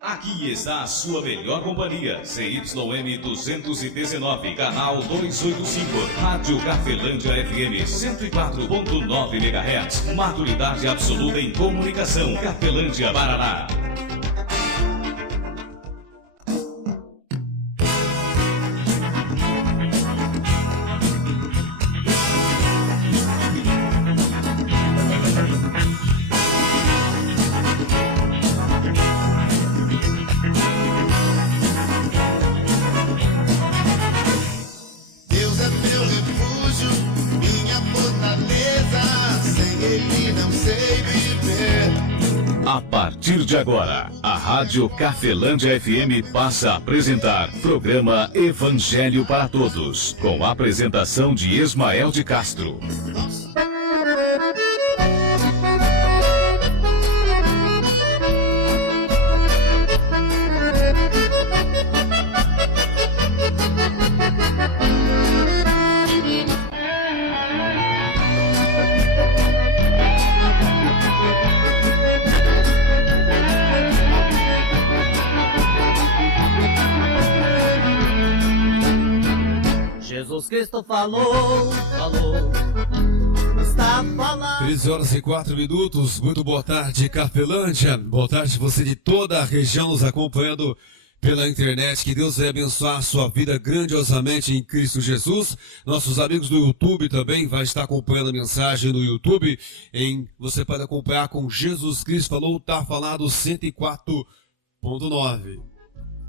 Aqui está a sua melhor companhia, CYM 219, canal 285, Rádio Cafelândia FM 104.9 MHz, maturidade absoluta em comunicação, Cafelândia, Paraná. A partir de agora, a Rádio Cafelândia FM passa a apresentar programa Evangelho para Todos, com a apresentação de Ismael de Castro. Jesus Cristo falou, está falando. 13 horas e 4 minutos, muito boa tarde, Cafelândia. Boa tarde você de toda a região nos acompanhando pela internet. Que Deus vai abençoar a sua vida grandiosamente em Cristo Jesus. Nossos amigos do YouTube também vai estar acompanhando a mensagem no YouTube. Você pode acompanhar com Jesus Cristo falou, tá falado 104.9.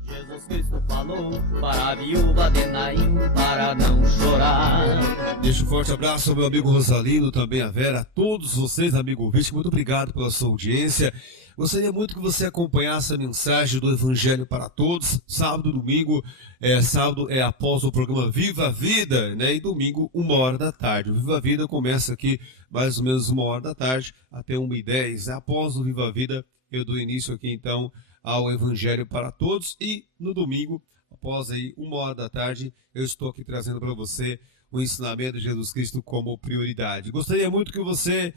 Jesus Cristo falou para a viúva de Naim para não chorar. Deixa um forte abraço ao meu amigo Rosalino, também a Vera, a todos vocês, amigo ouvinte, muito obrigado pela sua audiência. Gostaria muito que você acompanhasse a mensagem do Evangelho para Todos, sábado e domingo. Sábado é após o programa Viva a Vida, né? E domingo, 1h da tarde. O Viva a Vida começa aqui mais ou menos 1h da tarde até 1h10. Após o Viva a Vida, eu dou início aqui então ao Evangelho para Todos, e no domingo, após aí 1h da tarde, eu estou aqui trazendo para você o ensinamento de Jesus Cristo como prioridade. Gostaria muito que você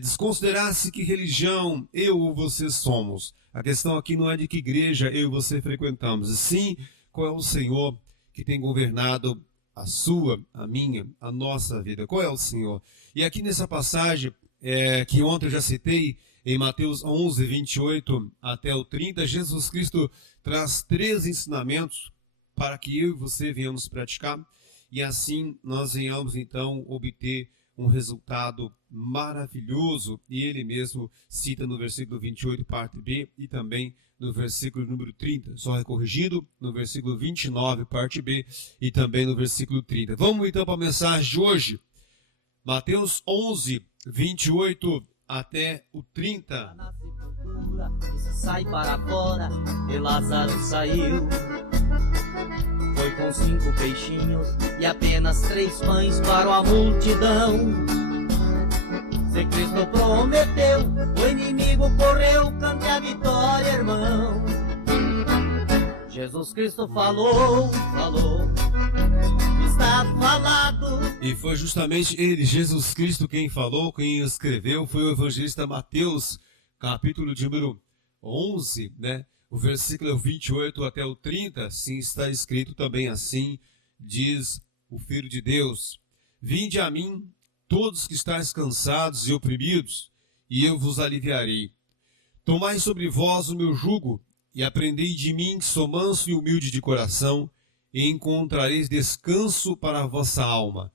desconsiderasse que religião eu ou você somos. A questão aqui não é de que igreja eu e você frequentamos, e sim qual é o Senhor que tem governado a sua, a minha, a nossa vida. Qual é o Senhor? E aqui nessa passagem que ontem eu já citei, em Mateus 11, 28 até o 30, Jesus Cristo traz 3 ensinamentos para que eu e você venhamos praticar, e assim nós venhamos então obter um resultado maravilhoso. E ele mesmo cita no versículo 28, parte B, e também no versículo número 30, só corrigindo, no versículo 29, parte B, e também no versículo 30. Vamos então para a mensagem de hoje. Mateus 11, 28 até o 30. Na sepultura, sai para fora, e Lázaro saiu. Foi com 5 peixinhos e apenas 3 pães para a multidão. Se Cristo prometeu, o inimigo correu, cante a vitória, irmão. Jesus Cristo falou, está falado. E foi justamente ele, Jesus Cristo, quem falou, quem escreveu, foi o evangelista Mateus, capítulo de número 11, né? O versículo 28 até o 30, assim está escrito também, assim diz o Filho de Deus: Vinde a mim, todos que estáis cansados e oprimidos, e eu vos aliviarei. Tomai sobre vós o meu jugo, e aprendei de mim, que sou manso e humilde de coração, e encontrareis descanso para a vossa alma.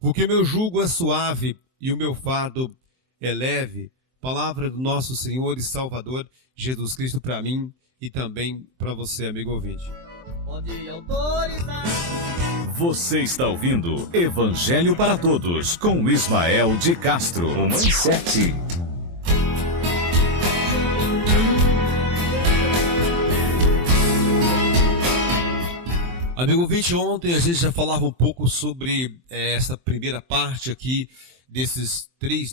Porque meu jugo é suave e o meu fardo é leve. Palavra do nosso Senhor e Salvador Jesus Cristo para mim e também para você, amigo ouvinte. Pode autorizar. Você está ouvindo Evangelho para Todos, com Ismael de Castro. 1:07. Amigo ouvinte, ontem a gente já falava um pouco sobre essa primeira parte aqui desses 3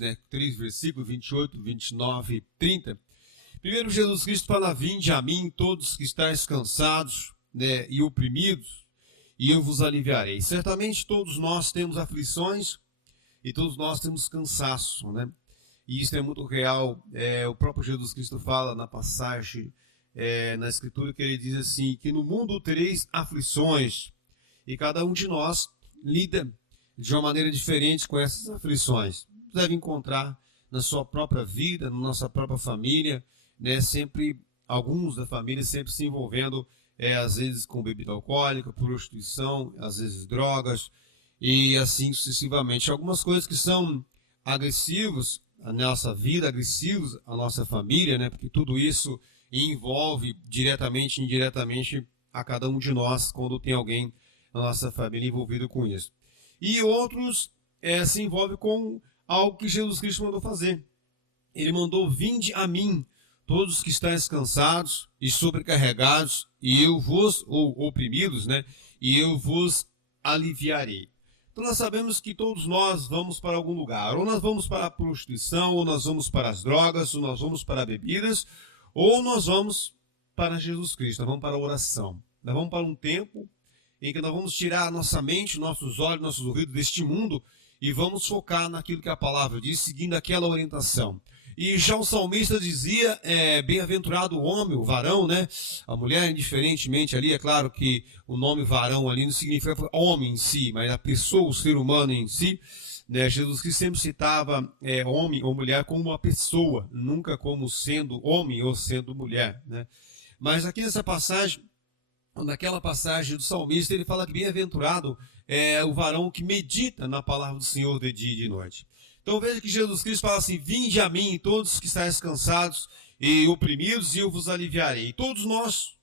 versículos, 28, 29 e 30. Primeiro, Jesus Cristo fala: Vinde a mim, todos que estáis cansados, né, e oprimidos, e eu vos aliviarei. Certamente todos nós temos aflições e todos nós temos cansaço, né? e isso é muito real. O próprio Jesus Cristo fala na passagem, na Escritura, que ele diz assim, que no mundo tereis aflições, e cada um de nós lida de uma maneira diferente com essas aflições. Deve encontrar na sua própria vida, na nossa própria família, né, sempre, alguns da família sempre se envolvendo, às vezes com bebida alcoólica, prostituição, às vezes drogas, e assim sucessivamente. Algumas coisas que são agressivos à nossa vida, agressivos à nossa família, né, porque tudo isso envolve diretamente e indiretamente a cada um de nós, quando tem alguém na nossa família envolvido com isso. E outros se envolvem com algo que Jesus Cristo mandou fazer. Ele mandou: vinde a mim, todos que estáis cansados e sobrecarregados, e eu vos, ou oprimidos, né? E eu vos aliviarei. Então nós sabemos que todos nós vamos para algum lugar. Ou nós vamos para a prostituição, ou nós vamos para as drogas, ou nós vamos para bebidas, ou nós vamos para Jesus Cristo, nós vamos para a oração. Nós vamos para um tempo em que nós vamos tirar a nossa mente, nossos olhos, nossos ouvidos deste mundo e vamos focar naquilo que a palavra diz, seguindo aquela orientação. E já o salmista dizia, bem-aventurado o homem, o varão, né? A mulher, indiferentemente ali, é claro que o nome varão ali não significa homem em si, mas a pessoa, o ser humano em si, né? Jesus Cristo sempre citava homem ou mulher como uma pessoa, nunca como sendo homem ou sendo mulher, né? Mas aqui nessa passagem, naquela passagem do salmista, ele fala que bem-aventurado é o varão que medita na palavra do Senhor de dia e de noite. Então veja que Jesus Cristo fala assim: vinde a mim, todos que estáis cansados e oprimidos, e eu vos aliviarei. Todos nós,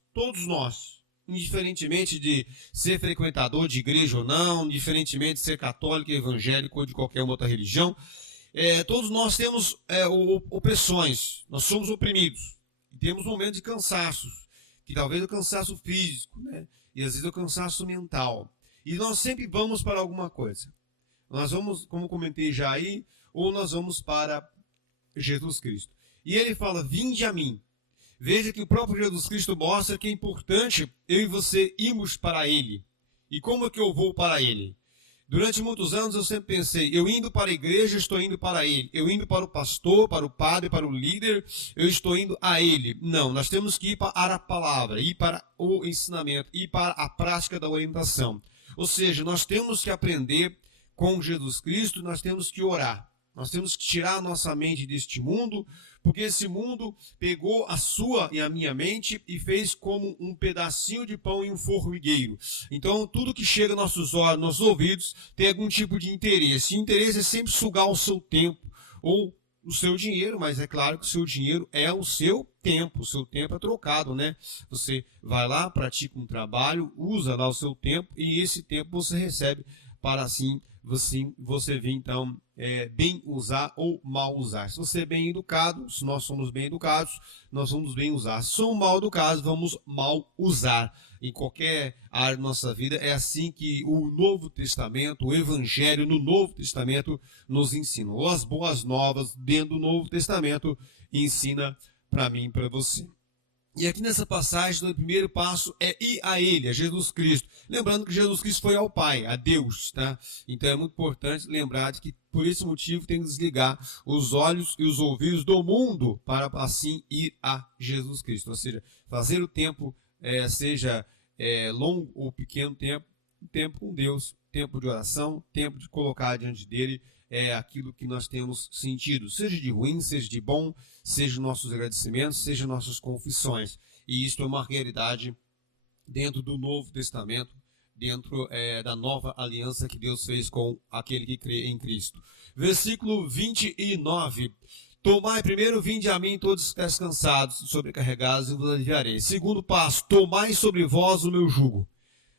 indiferentemente de ser frequentador de igreja ou não, indiferentemente de ser católico, evangélico ou de qualquer outra religião, todos nós temos opressões, nós somos oprimidos, e temos momentos de cansaço, que talvez é o cansaço físico, né? E às vezes é o cansaço mental. E nós sempre vamos para alguma coisa. Nós vamos, como comentei já aí, ou nós vamos para Jesus Cristo. E ele fala: vinde a mim. Veja que o próprio Jesus Cristo mostra que é importante eu e você irmos para ele. E como é que eu vou para ele? Durante muitos anos eu sempre pensei, eu indo para a igreja, estou indo para ele. Eu indo para o pastor, para o padre, para o líder, eu estou indo a ele. Não, nós temos que ir para a palavra, ir para o ensinamento, ir para a prática da orientação. Ou seja, nós temos que aprender com Jesus Cristo, nós temos que orar. Nós temos que tirar a nossa mente deste mundo, porque esse mundo pegou a sua e a minha mente e fez como um pedacinho de pão em um formigueiro. Então, tudo que chega aos nossos olhos, nossos ouvidos, tem algum tipo de interesse. E o interesse é sempre sugar o seu tempo ou o seu dinheiro, mas é claro que o seu dinheiro é o seu tempo é trocado, né? Você vai lá, pratica um trabalho, usa lá o seu tempo e esse tempo você recebe para assim você vir então bem usar ou mal usar. Se você é bem educado, se nós somos bem educados, nós vamos bem usar. Se somos mal educados, vamos mal usar. Em qualquer área da nossa vida, é assim que o Novo Testamento, o Evangelho no Novo Testamento nos ensina. Ou as boas novas dentro do Novo Testamento ensina para mim e para você. E aqui nessa passagem, o primeiro passo é ir a Ele, a Jesus Cristo. Lembrando que Jesus Cristo foi ao Pai, a Deus, tá? Então é muito importante lembrar de que por esse motivo tem que desligar os olhos e os ouvidos do mundo para assim ir a Jesus Cristo. Ou seja, fazer o tempo, seja longo ou pequeno tempo com Deus, tempo de oração, tempo de colocar diante dele aquilo que nós temos sentido, seja de ruim, seja de bom, seja nossos agradecimentos, seja nossas confissões. E isto é uma realidade dentro do Novo Testamento, dentro da nova aliança que Deus fez com aquele que crê em Cristo. Versículo 29. Tomai primeiro, vinde a mim todos que estáis cansados e sobrecarregados, e vos aliviarei. Segundo passo, tomai sobre vós o meu jugo.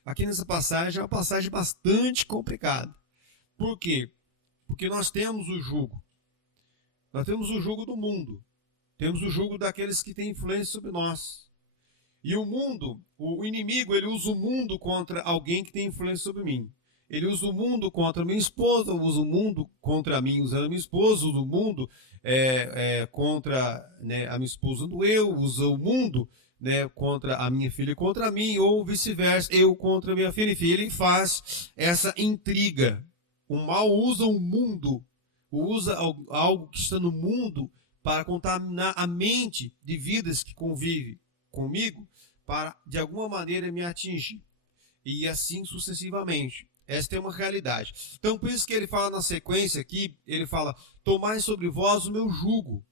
Aqui nessa passagem é uma passagem bastante complicada. Por quê? Porque nós temos o jugo. Nós temos o jugo do mundo. Temos o jugo daqueles que têm influência sobre nós. E o mundo, o inimigo, ele usa o mundo contra alguém que tem influência sobre mim. Ele usa o mundo contra a minha esposa, usa o mundo contra mim usando a minha esposa, usa o mundo contra a minha esposa usando eu, usa o mundo contra a minha filha e contra mim, ou vice-versa, eu contra a minha filha. E ele faz essa intriga. O mal usa o mundo usa algo que está no mundo para contaminar a mente de vidas que convivem comigo, para de alguma maneira me atingir. E assim sucessivamente. Esta é uma realidade. Então por isso que ele fala na sequência aqui, ele fala, tomai sobre vós o meu jugo.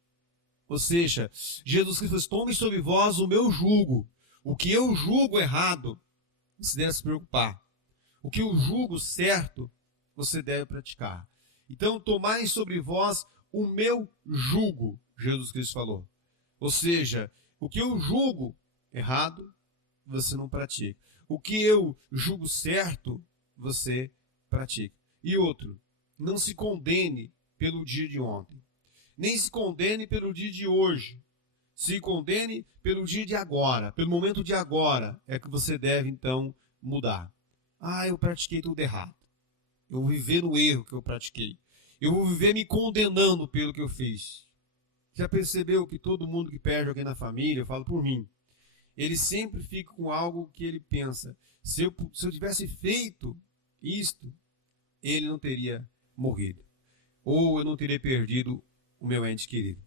Ou seja, Jesus Cristo diz, tome sobre vós o meu jugo. O que eu julgo errado, você deve se preocupar. O que eu julgo certo, você deve praticar. Então, tomai sobre vós o meu jugo, Jesus Cristo falou. Ou seja, o que eu julgo errado, você não pratica. O que eu julgo certo, você pratica. E outro, não se condene pelo dia de ontem. Nem se condene pelo dia de hoje. Se condene pelo dia de agora, pelo momento de agora, é que você deve então mudar. Eu pratiquei tudo errado. Eu vou viver no erro que eu pratiquei. Eu vou viver me condenando pelo que eu fiz. Já percebeu que todo mundo que perde alguém na família, eu falo por mim, ele sempre fica com algo que ele pensa, se eu tivesse feito isto, ele não teria morrido. Ou eu não teria perdido o meu ente querido.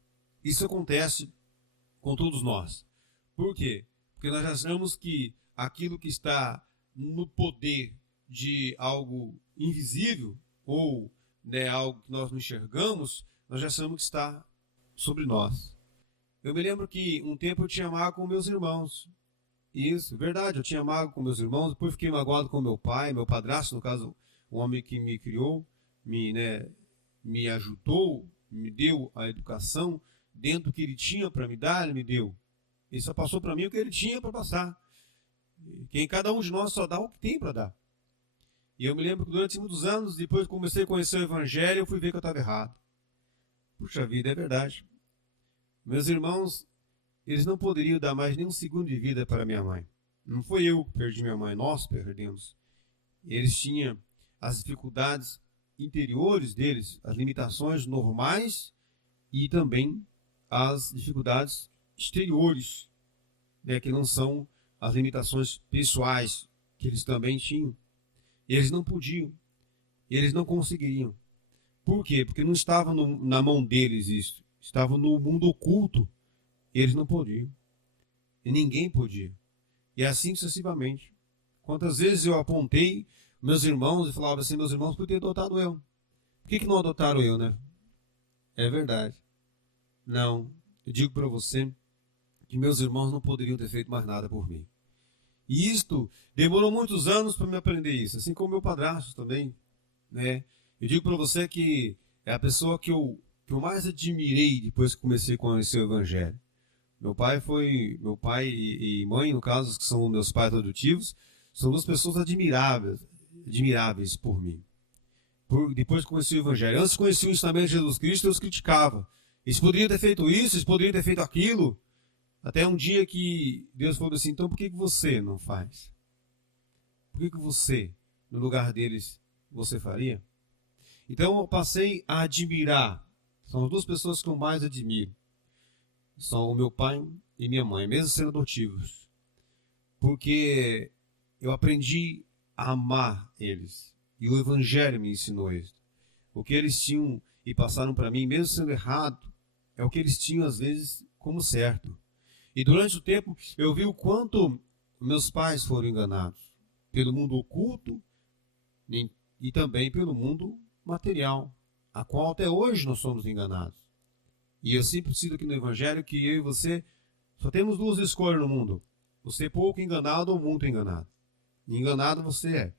Isso acontece com todos nós. Por quê? Porque nós achamos que aquilo que está no poder de algo invisível, ou algo que nós não enxergamos, nós já achamos que está sobre nós. Eu me lembro que um tempo eu tinha mágoa com meus irmãos. Isso, verdade, eu tinha mágoa com meus irmãos, depois fiquei magoado com meu pai, meu padrasto, no caso, o homem que me criou, me ajudou, me deu a educação, dentro do que ele tinha para me dar, ele me deu. Ele só passou para mim o que ele tinha para passar. Cada um de nós só dá o que tem para dar. E eu me lembro que durante muitos anos, depois que comecei a conhecer o Evangelho, eu fui ver que eu estava errado. Puxa vida, é verdade. Meus irmãos, eles não poderiam dar mais nem um segundo de vida para minha mãe. Não foi eu que perdi minha mãe, nós perdemos. Eles tinham as dificuldades interiores deles, as limitações normais e também as dificuldades exteriores, que não são as limitações pessoais que eles também tinham. Eles não podiam, eles não conseguiriam. Por quê? Porque não estava na mão deles isso, estava no mundo oculto. Eles não podiam, e ninguém podia. E assim sucessivamente. Quantas vezes eu apontei meus irmãos e falava assim, meus irmãos podiam ter adotado eu. Por que não adotaram eu, né? É verdade. Não, eu digo para você que meus irmãos não poderiam ter feito mais nada por mim. E isto demorou muitos anos para me aprender isso, assim como meu padrasto também, Eu digo para você que é a pessoa que eu mais admirei depois que comecei a conhecer o Evangelho. Meu pai e mãe, no caso, que são meus pais adotivos, são duas pessoas admiráveis por mim. Depois que conheci o Evangelho. Antes de conhecer o ensinamento de Jesus Cristo, eu os criticava. Eles poderiam ter feito isso, eles poderiam ter feito aquilo. Até um dia que Deus falou assim, então por que você não faz? Por que você, no lugar deles, você faria? Então eu passei a admirar. São as duas pessoas que eu mais admiro. São o meu pai e minha mãe, mesmo sendo adotivos. Porque eu aprendi a amar eles. E o Evangelho me ensinou isso. O que eles tinham e passaram para mim, mesmo sendo errado, é o que eles tinham às vezes como certo. E durante o tempo eu vi o quanto meus pais foram enganados. Pelo mundo oculto e também pelo mundo material, a qual até hoje nós somos enganados. E eu sempre cito aqui no Evangelho que eu e você só temos duas escolhas no mundo. Você é pouco enganado ou muito enganado. E enganado você é.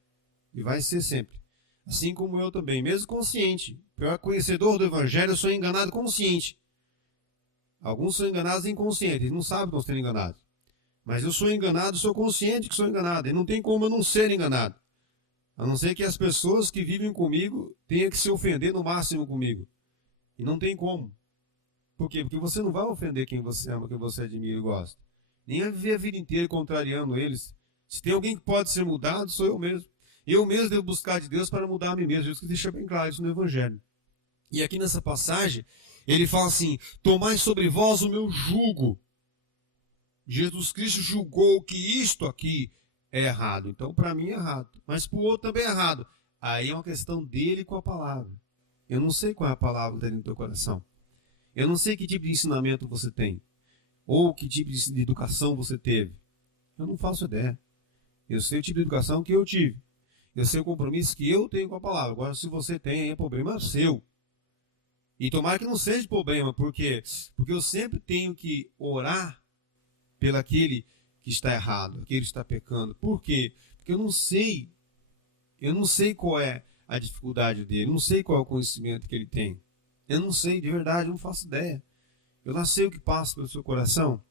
E vai ser sempre. Assim como eu também, mesmo consciente. Pior conhecedor do Evangelho, eu sou enganado consciente. Alguns são enganados inconscientes, eles não sabem que estão sendo enganados. Mas eu sou enganado, sou consciente que sou enganado. E não tem como eu não ser enganado. A não ser que as pessoas que vivem comigo tenham que se ofender no máximo comigo. E não tem como. Por quê? Porque você não vai ofender quem você ama, quem você admira e gosta. Nem vai viver a vida inteira contrariando eles. Se tem alguém que pode ser mudado, sou eu mesmo. Eu mesmo devo buscar de Deus para mudar a mim mesmo. Jesus deixa bem claro isso no Evangelho. E aqui nessa passagem, ele fala assim, tomai sobre vós o meu jugo. Jesus Cristo julgou que isto aqui é errado. Então, para mim é errado. Mas para o outro também é errado. Aí é uma questão dele com a palavra. Eu não sei qual é a palavra que está dentro do teu coração. Eu não sei que tipo de ensinamento você tem. Ou que tipo de educação você teve. Eu não faço ideia. Eu sei o tipo de educação que eu tive. Eu sei o compromisso que eu tenho com a palavra. Agora, se você tem, é problema seu. E tomara que não seja problema, porque eu sempre tenho que orar pelo aquele que está errado, aquele que está pecando. Por quê? Porque eu não sei qual é a dificuldade dele, não sei qual é o conhecimento que ele tem. Eu não sei, de verdade, eu não faço ideia. Eu não sei o que passa pelo seu coração.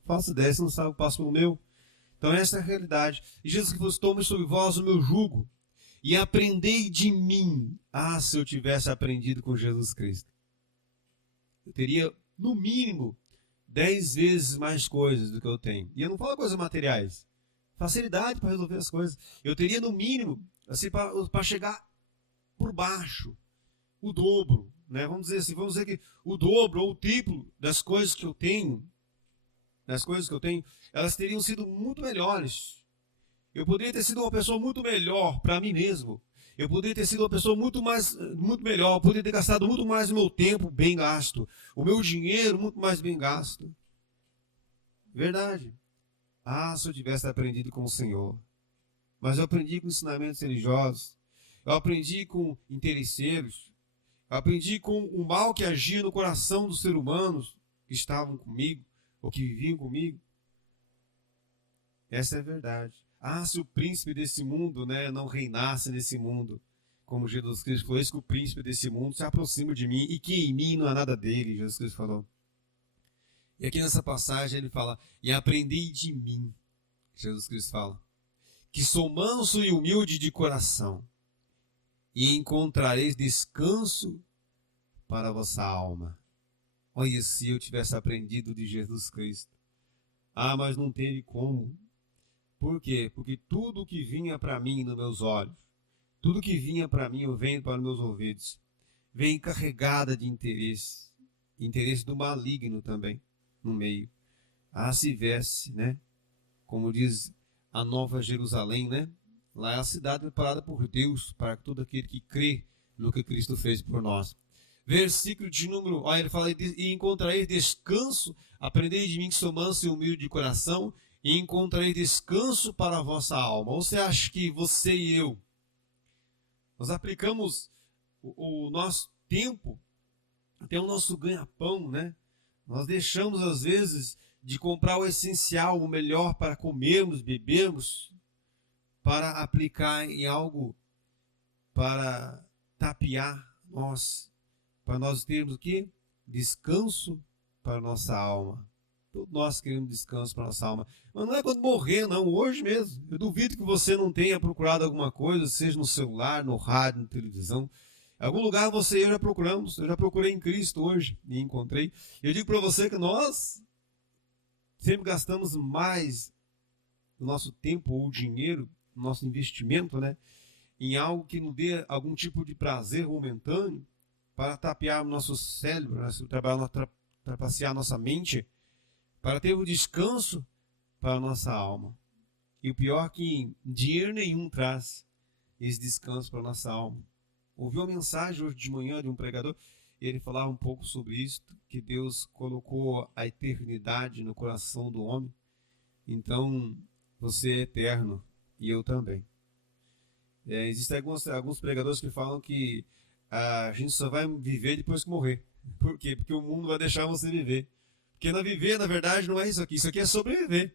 Não faço ideia, você não sabe o que passa pelo meu. Então essa é a realidade. E Jesus que falou, tome sobre vós o meu jugo e aprendei de mim. Ah, se eu tivesse aprendido com Jesus Cristo. Eu teria, no mínimo, 10 vezes mais coisas do que eu tenho. E eu não falo coisas materiais. Facilidade para resolver as coisas. Eu teria, no mínimo, assim, para chegar por baixo, o dobro. Né? Vamos dizer assim, vamos dizer que o dobro ou o triplo das coisas que eu tenho, elas teriam sido muito melhores. Eu poderia ter sido uma pessoa muito melhor para mim mesmo. Eu poderia ter sido uma pessoa muito melhor. Eu poderia ter gastado muito mais o meu tempo bem gasto. O meu dinheiro muito mais bem gasto. Verdade. Ah, se eu tivesse aprendido com o Senhor. Mas eu aprendi com ensinamentos religiosos. Eu aprendi com interesseiros. Eu aprendi com o mal que agia no coração dos seres humanos que estavam comigo, ou que viviam comigo. Essa é a verdade. Ah, se o príncipe desse mundo, né, não reinasse nesse mundo, como Jesus Cristo falou, eis que o príncipe desse mundo se aproxima de mim e que em mim não há nada dele, Jesus Cristo falou. E aqui nessa passagem ele fala, e aprendi de mim, Jesus Cristo fala, que sou manso e humilde de coração, e encontrareis descanso para a vossa alma. Olha, se eu tivesse aprendido de Jesus Cristo. Ah, mas não teve como. Por quê? Porque tudo que vinha para mim nos meus olhos, tudo que vinha para mim, eu venho para os meus ouvidos, vem carregada de interesse do maligno também, no meio. Ah, se viesse, né? Como diz a Nova Jerusalém, né? Lá é a cidade preparada por Deus para todo aquele que crê no que Cristo fez por nós. Versículo de número, olha, ele fala, e encontrarei descanso, aprendei de mim que sou manso e humilde de coração, e encontrarei descanso para a vossa alma. Ou você acha que você e eu, nós aplicamos o nosso tempo, até o nosso ganha-pão, né? Nós deixamos, às vezes, de comprar o essencial, o melhor para comermos, bebermos, para aplicar em algo, para tapear nós, para nós termos o quê? Descanso para a nossa alma. Todos nós queremos descanso para a nossa alma. Mas não é quando morrer, não. Hoje mesmo. Eu duvido que você não tenha procurado alguma coisa, seja no celular, no rádio, na televisão. Em algum lugar você e eu já procuramos. Eu já procurei em Cristo hoje e encontrei. Eu digo para você que nós sempre gastamos mais do nosso tempo ou dinheiro, nosso investimento, né, em algo que nos dê algum tipo de prazer momentâneo, para tapear o nosso cérebro, trapacear a nossa mente, para ter o descanso para a nossa alma. E o pior é que dinheiro nenhum traz esse descanso para a nossa alma. Ouvi uma mensagem hoje de manhã de um pregador, ele falava um pouco sobre isso, que Deus colocou a eternidade no coração do homem. Então, você é eterno e eu também. Existem alguns pregadores que falam que a gente só vai viver depois que morrer. Por quê? Porque o mundo vai deixar você viver. Porque viver, na verdade, não é isso aqui. Isso aqui é sobreviver.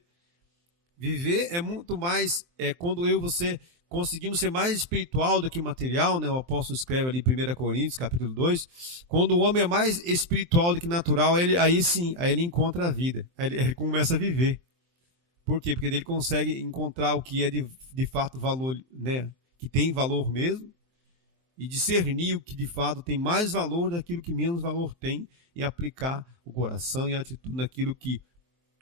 Viver é muito mais, quando eu e você conseguimos ser mais espiritual do que material, né? O apóstolo escreve ali em 1 Coríntios, capítulo 2. Quando o homem é mais espiritual do que natural, aí sim, aí ele encontra a vida. Aí ele começa a viver. Por quê? Porque ele consegue encontrar o que é de fato valor, né? Que tem valor mesmo. E discernir o que de fato tem mais valor daquilo que menos valor tem e aplicar o coração e a atitude naquilo que,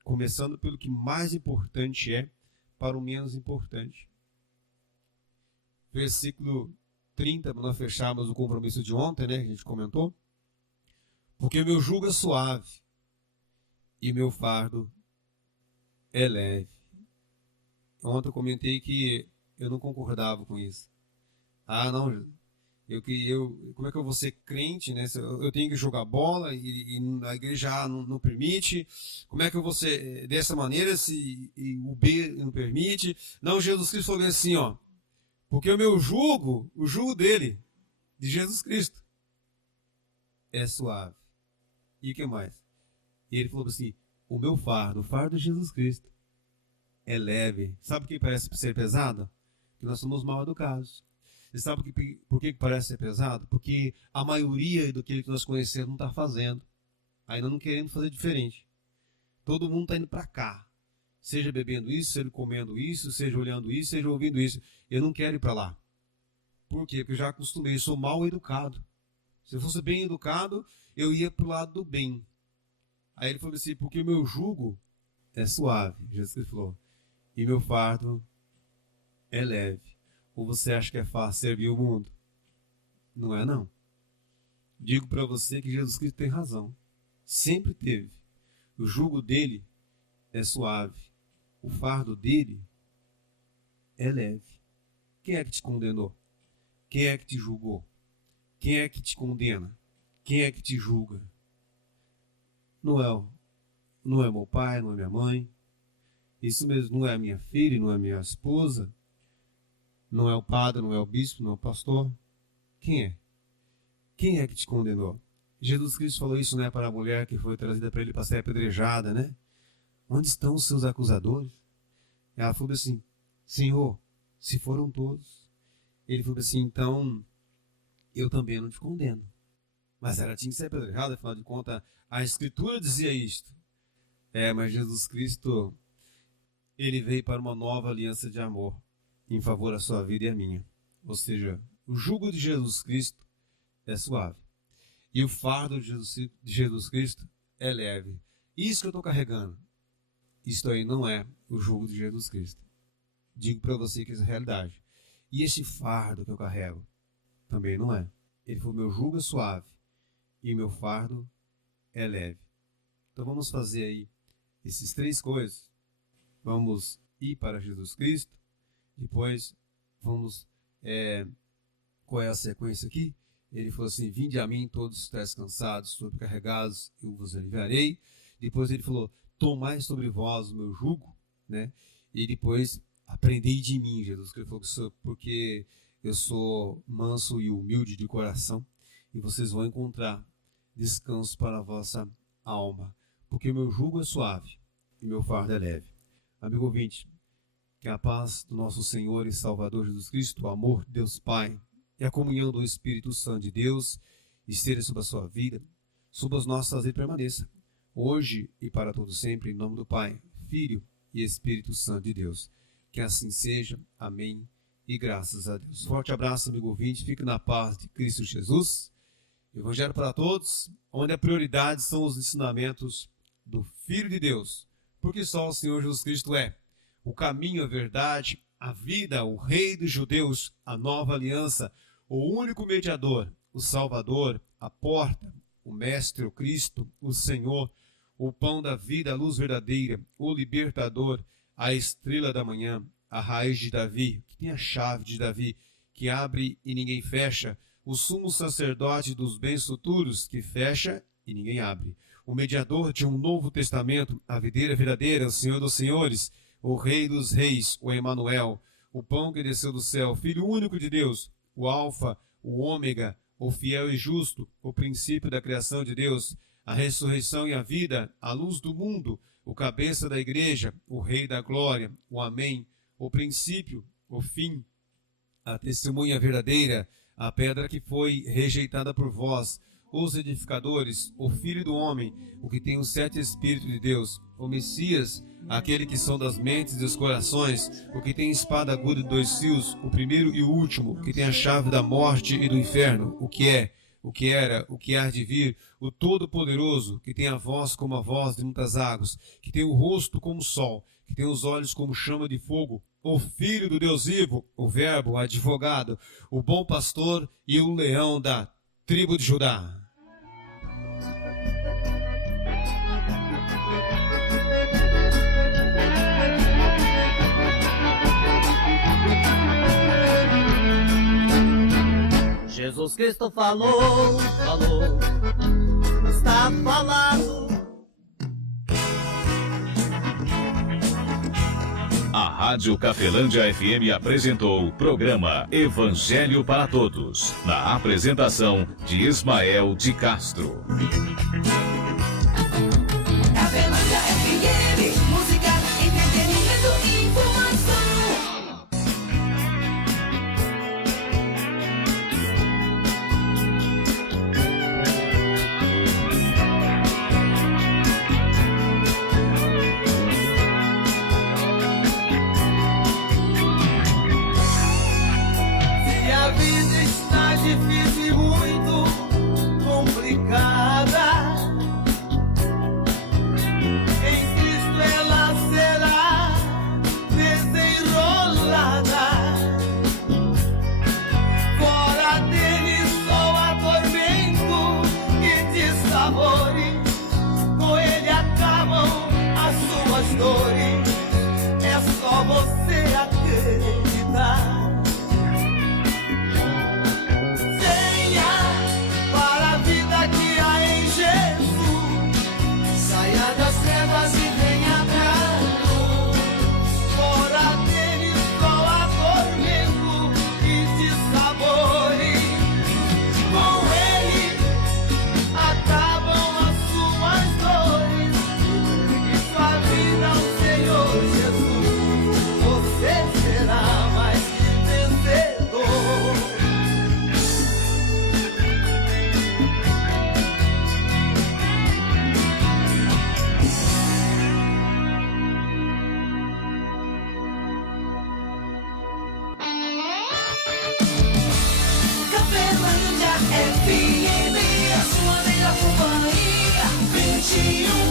começando pelo que mais importante é, para o menos importante. Versículo 30, para nós fecharmos o compromisso de ontem, né, que a gente comentou. Porque o meu jugo é suave e meu fardo é leve. Ontem eu comentei que eu não concordava com isso. Ah, não, Como é que eu vou ser crente, né? Eu tenho que jogar bola e a igreja A não permite. Como é que eu vou ser dessa maneira se o B não permite? Não, Jesus Cristo falou assim, ó. Porque o meu jugo, o jugo dele, de Jesus Cristo, é suave. E o que mais? E ele falou assim, o meu fardo, o fardo de Jesus Cristo, é leve. Sabe o que parece ser pesado? Que nós somos mal educados. Você sabe por que parece ser pesado? Porque a maioria do que nós conhecemos não está fazendo. Ainda não querendo fazer diferente. Todo mundo está indo para cá. Seja bebendo isso, seja comendo isso, seja olhando isso, seja ouvindo isso. Eu não quero ir para lá. Por quê? Porque eu já acostumei, sou mal educado. Se eu fosse bem educado, eu ia para o lado do bem. Aí ele falou assim, porque o meu jugo é suave, Jesus falou, e meu fardo é leve. Ou você acha que é fácil servir o mundo? Não é, não. Digo para você que Jesus Cristo tem razão. Sempre teve. O jugo dele é suave. O fardo dele é leve. Quem é que te condenou? Quem é que te julgou? Quem é que te condena? Quem é que te julga? Não é meu pai, não é minha mãe. Isso mesmo, não é a minha filha, não é a minha esposa. Não é o padre, não é o bispo, não é o pastor. Quem é? Quem é que te condenou? Jesus Cristo falou isso, né, para a mulher que foi trazida para ele para ser apedrejada, né? Onde estão os seus acusadores? Ela falou assim, Senhor, se foram todos. Ele falou assim, então, eu também não te condeno. Mas ela tinha que ser apedrejada, afinal de contas, a Escritura dizia isto. Mas Jesus Cristo, ele veio para uma nova aliança de amor em favor da sua vida e a minha. Ou seja, o jugo de Jesus Cristo é suave. E o fardo de Jesus Cristo é leve. Isso que eu estou carregando, isto aí não é o jugo de Jesus Cristo. Digo para você que isso é realidade. E esse fardo que eu carrego também não é. Ele falou, meu jugo é suave e meu fardo é leve. Então vamos fazer aí essas três coisas. Vamos ir para Jesus Cristo. Depois, vamos, qual é a sequência aqui? Ele falou assim, vinde a mim todos os que estáis cansados, sobrecarregados, eu vos aliviarei. Depois ele falou, tomai sobre vós o meu jugo, né? E depois, aprendei de mim, Jesus, que ele falou porque eu sou manso e humilde de coração, e vocês vão encontrar descanso para a vossa alma, porque o meu jugo é suave e meu fardo é leve. Amigo ouvinte, que a paz do nosso Senhor e Salvador Jesus Cristo, o amor de Deus Pai e a comunhão do Espírito Santo de Deus esteja sobre a sua vida, sobre as nossas vidas permaneça, hoje e para todo sempre, em nome do Pai, Filho e Espírito Santo de Deus. Que assim seja. Amém e graças a Deus. Forte abraço, amigo ouvinte. Fique na paz de Cristo Jesus. Evangelho para todos, onde a prioridade são os ensinamentos do Filho de Deus, porque só o Senhor Jesus Cristo é o caminho, a verdade, a vida, o Rei dos judeus, a nova aliança, o único mediador, o Salvador, a porta, o Mestre, o Cristo, o Senhor, o pão da vida, a luz verdadeira, o libertador, a estrela da manhã, a raiz de Davi, que tem a chave de Davi, que abre e ninguém fecha, o sumo sacerdote dos bens futuros, que fecha e ninguém abre, o mediador de um novo testamento, a videira verdadeira, o Senhor dos senhores, o Rei dos reis, o Emanuel, o pão que desceu do céu, Filho único de Deus, o Alfa, o Ômega, o fiel e justo, o princípio da criação de Deus, a ressurreição e a vida, a luz do mundo, o cabeça da igreja, o Rei da glória, o Amém, o princípio, o fim, a testemunha verdadeira, a pedra que foi rejeitada por vós, os edificadores, o Filho do Homem, o que tem os 7 Espíritos de Deus, o Messias, aquele que são das mentes e dos corações, o que tem espada aguda de 2 fios, o primeiro e o último, o que tem a chave da morte e do inferno, o que é, o que era, o que há de vir, o Todo-Poderoso, que tem a voz como a voz de muitas águas, que tem o rosto como o sol, que tem os olhos como chama de fogo, o Filho do Deus vivo, o Verbo, o advogado, o bom pastor e o leão da tribo de Judá. Jesus Cristo falou, falou, está falado. A Rádio Cafelândia FM apresentou o programa Evangelho para Todos, na apresentação de Ismael de Castro. Cafelândia FM, música, entretenimento e informação. Se a vida está difícil e muito complicada, em Cristo ela será desenrolada. Fora dele só há tormento e dissabores, com ele acabam as suas dores. É só você acreditar. Venha para a vida que há em Jesus. Saia das trevas e venha pra luz. Fora dele só há tormento e dissabores. Com ele acabam as suas dores. E sua vida ao Senhor Jesus, você será mais que vencedor. Cafelândia FM, a sua melhor companhia. 21